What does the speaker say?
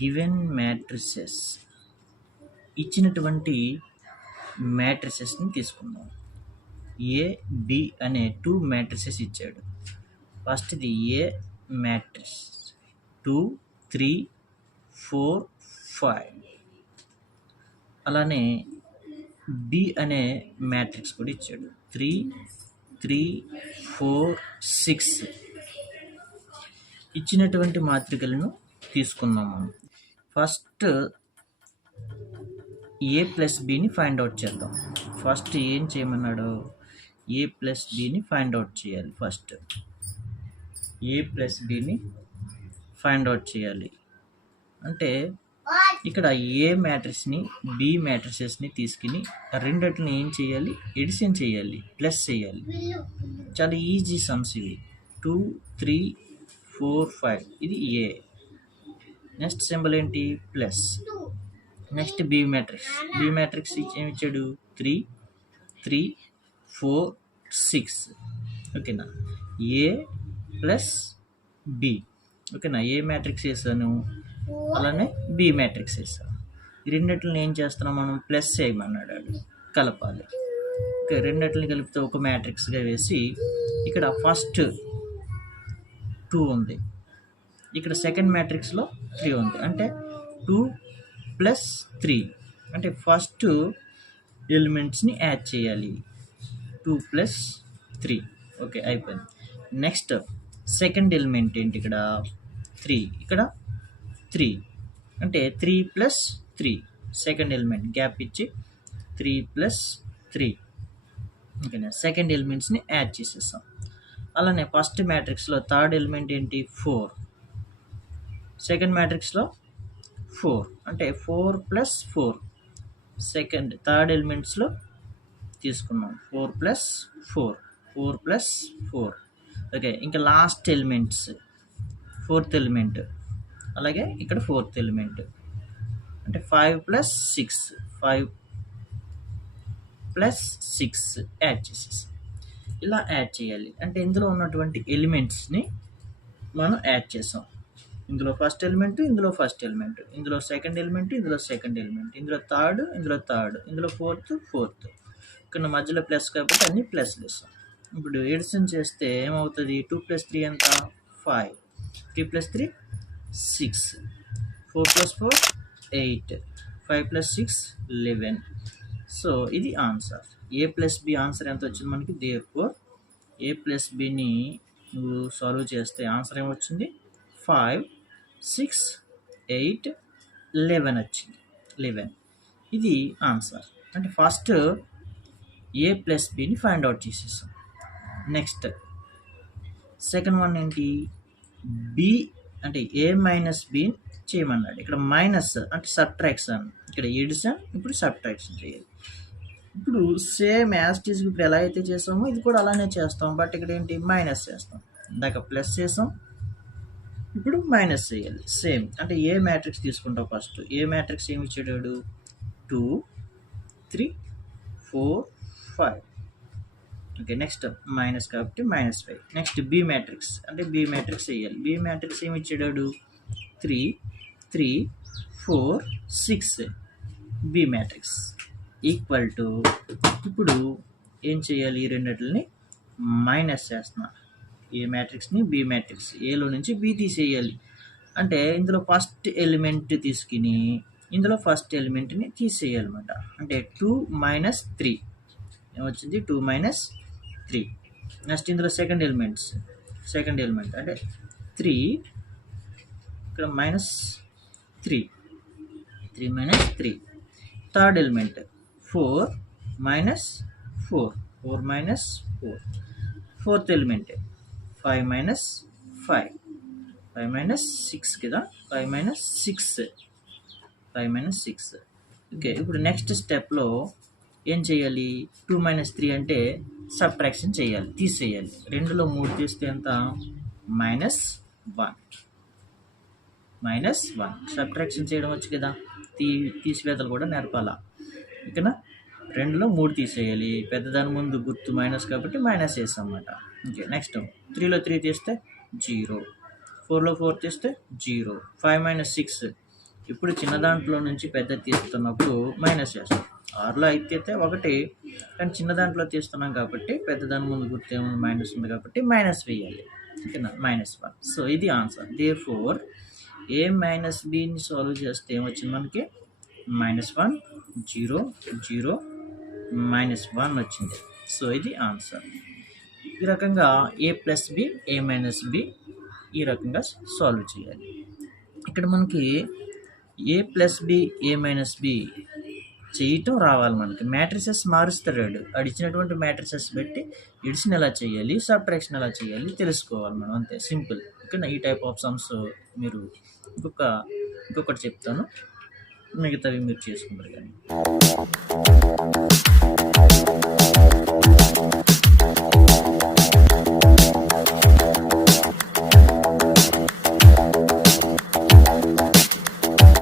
Given matrices, ఇచ్చినటువంటి మ్యాట్రిసెస్ని తీసుకుందాం. A B అనే 2 మ్యాట్రిసెస్ ఇచ్చాడు. ఫస్ట్ది ఏ మ్యాట్రిక్స్ 2 3 4 5. అలానే బి అనే మ్యాట్రిక్స్ కూడా ఇచ్చాడు 3 3 4 6. ఇచ్చినటువంటి మాత్రికలను తీసుకున్నాము. ఫస్ట్ ఏ ప్లస్ బిని ఫైండ్ అవుట్ చేద్దాం. ఫస్ట్ ఏం చేయమన్నాడు? ఏ ప్లస్ బిని ఫైండ్ అవుట్ చేయాలి. ఫస్ట్ ఏ ప్లస్ బిని ఫైండ్ అవుట్ చేయాలి అంటే ఇక్కడ ఏ మ్యాట్రిక్స్ని బి మ్యాట్రిసెస్ని తీసుకుని రెండిటిని ఏం చేయాలి? ఎడిషన్ చేయాలి, ప్లస్ చేయాలి. చాలా ఈజీ సమ్స్ ఇవి. 2 3 4 5 ఇది ఏ. నెక్స్ట్ సింబల్ ఏంటి? ప్లస్. నెక్స్ట్ బి మ్యాట్రిక్స్ ఏమి ఇచ్చాడు? 3 3 4 6. ఓకేనా? ఏ ప్లస్ బి. ఓకేనా? ఏ మ్యాట్రిక్స్ వేసాను, అలానే బి మ్యాట్రిక్స్ వేసాను. ఈ రెండిట్లని ఏం చేస్తున్నాం మనం? ప్లస్ చేయమన్నాడు, కలపాలి. ఓకే, రెండిట్లని కలిపితే ఒక మ్యాట్రిక్స్గా వేసి ఇక్కడ ఫస్ట్ 2 ఉంది, ఇక్కడ సెకండ్ మ్యాట్రిక్స్లో 3 ఉంది. అంటే 2 ప్లస్ 3 అంటే ఫస్ట్ ఎలిమెంట్స్ని యాడ్ చేయాలి. 2 ప్లస్ 3. ఓకే, అయిపోయింది. నెక్స్ట్ సెకండ్ ఎలిమెంట్ ఏంటి? ఇక్కడ 3, ఇక్కడ 3 అంటే 3 ప్లస్ 3 సెకండ్ ఎలిమెంట్, గ్యాప్ ఇచ్చి 3 ప్లస్ 3. ఓకేనా? సెకండ్ ఎలిమెంట్స్ని యాడ్ చేసేస్తాం. అలానే ఫస్ట్ మ్యాట్రిక్స్లో థర్డ్ ఎలిమెంట్ ఏంటి? 4. సెకండ్ మ్యాట్రిక్స్లో 4 అంటే 4 ప్లస్ 4 థర్డ్ ఎలిమెంట్స్లో తీసుకున్నాం. 4 ప్లస్ 4 4 ప్లస్ 4. ఓకే, ఇంకా లాస్ట్ ఎలిమెంట్స్ ఫోర్త్ ఎలిమెంట్, అలాగే ఇక్కడ ఫోర్త్ ఎలిమెంట్ అంటే 5 ప్లస్ 6 5 ప్లస్ 6 యాడ్ చేసేసి ఇలా యాడ్ చేయాలి. అంటే ఇందులో ఉన్నటువంటి ఎలిమెంట్స్ని మనం యాడ్ చేసాం. ఇందులో ఫస్ట్ ఎలిమెంట్, ఇందులో ఫస్ట్ ఎలిమెంట్, ఇందులో సెకండ్ ఎలిమెంట్, ఇందులో సెకండ్ ఎలిమెంట్, ఇందులో థర్డ్, ఇందులో థర్డ్, ఇందులో ఫోర్త్. ఇక్కడ మధ్యలో ప్లస్ కాబట్టి అన్ని ప్లస్ వేస్తాం. ఇప్పుడు ఎడిషన్ చేస్తే ఏమవుతుంది? 2 ప్లస్ 3 ఎంత? 5. 3 ప్లస్ 3 6. 4 ప్లస్ 4 8. 5 ప్లస్ 6 11. సో ఇది ఆన్సర్. ఏ ప్లస్ బి ఆన్సర్ ఎంత వచ్చింది మనకి? దేర్ఫోర్ ఏ ప్లస్ బిని నువ్వు సాల్వ్ చేస్తే ఆన్సర్ ఏమొచ్చింది? 5 6 8 11 వచ్చింది. 11 ఇది ఆన్సర్. అంటే ఫస్ట్ ఏ ప్లస్ బిని ఫైండ్ అవుట్ చేసేసాం. నెక్స్ట్ సెకండ్ వన్ ఏంటి? బి అంటే ఏ మైనస్ బి చేయమన్నాడు. ఇక్కడ మైనస్ అంటే సబ్ట్రాక్షన్, ఇక్కడ ఎడిషన్, ఇప్పుడు సబ్ట్రాక్షన్ చేయాలి. ఇప్పుడు సేమ్ యాజ్ ఇట్ ఈజ్ ఇప్పుడు ఎలా అయితే చేస్తామో ఇది కూడా అలానే చేస్తాం. బట్ ఇక్కడ ఏంటి? మైనస్ చేస్తాం. ఇందాక ప్లస్ చేసాం, ఇప్పుడు మైనస్ చేయాలి. సేమ్ అంటే ఏ మ్యాట్రిక్స్ తీసుకుంటాం. ఫస్ట్ ఏ మ్యాట్రిక్స్ ఏమి ఇచ్చాడు? 2 3 4 5. ఓకే, నెక్స్ట్ మైనస్ కాబట్టి -5. నెక్స్ట్ బి మ్యాట్రిక్స్ అంటే బి మ్యాట్రిక్స్ వేయాలి. బి మ్యాట్రిక్స్ ఏమి ఇచ్చాడు? 3 3 4 6. బి మ్యాట్రిక్స్ ఈక్వల్ టు, ఇప్పుడు ఏం చేయాలి? ఈ రెండిటిని మైనస్ చేస్తున్నా. ఏ మ్యాట్రిక్స్ని బి మ్యాట్రిక్స్, ఏలో నుంచి బి తీసేయాలి. అంటే ఇందులో ఫస్ట్ ఎలిమెంట్ తీసుకుని ఇందులో ఫస్ట్ ఎలిమెంట్ని తీసేయాలన్నమాట. అంటే 2 - 3 ఏమొచ్చింది? 2 - 3. నెక్స్ట్ ఇందులో సెకండ్ ఎలిమెంట్ అంటే 3, ఇక్కడ -3 3 - 3. Third element 4 - 4 4 - 4. ఫోర్త్ ఎలిమెంట్ 5 - 5 5 - 6 కదా, 5 - 6 5 - 6. ఓకే, ఇప్పుడు నెక్స్ట్ స్టెప్లో ఏం చేయాలి? 2 - 3 అంటే సబ్ట్రాక్షన్ చేయాలి, తీసేయాలి. 2లో 3 తీస్తే ఎంత? -1 సబ్ట్రాక్షన్ చేయడం వచ్చు కదా, తీసివేతలు కూడా నేర్పాలా. ఓకేనా? 2లో 3 తీసేయాలి. పెద్దదాని ముందు గుర్తు మైనస్ కాబట్టి మైనస్ వేస్తాం అన్నమాట. ఓకే, నెక్స్ట్ 3లో 3 తీస్తే 0, 4లో 4 తీస్తే 0. 5 - 6 ఇప్పుడు చిన్న దాంట్లో నుంచి పెద్ద తీస్తున్నప్పుడు మైనస్ చేస్తాం. ఆరులో అయితే ఒకటి, కానీ చిన్న దాంట్లో తీస్తున్నాం కాబట్టి పెద్ద దాని ముందు గుర్తు ఏముంది, మైనస్ ఉంది కాబట్టి మైనస్ వేయాలి. ఓకేనా, -1. సో ఇది ఆన్సర్. దేర్ఫోర్ ఏ మైనస్ బిని సాల్వ్ చేస్తే ఏమొచ్చింది మనకి, -1, 0, 0, -1 వచ్చింది. సో ఇది ఆన్సర్. ఈ రకంగా ఏ ప్లస్ బి, ఏ మైనస్ బి ఈ రకంగా సాల్వ్ చేయాలి. ఇక్కడ మనకి ఏ ప్లస్ బి, ఏ మైనస్ బి చేయటం రావాలి మనకి. మ్యాట్రిసెస్ మారుస్తాడు ఇచ్చినటువంటి మ్యాట్రిసెస్ బట్టి ఎడిషన్ ఎలా చేయాలి, సబ్ట్రాక్షన్ ఎలా చేయాలి తెలుసుకోవాలి మనం, అంతే, సింపుల్. ఓకేనా, ఈ టైప్ ఆఫ్ సమ్స్ మీరు ఇంకొకటి చెప్తాను, మిగతావి మీరు చేసుకుంటారు కానీ.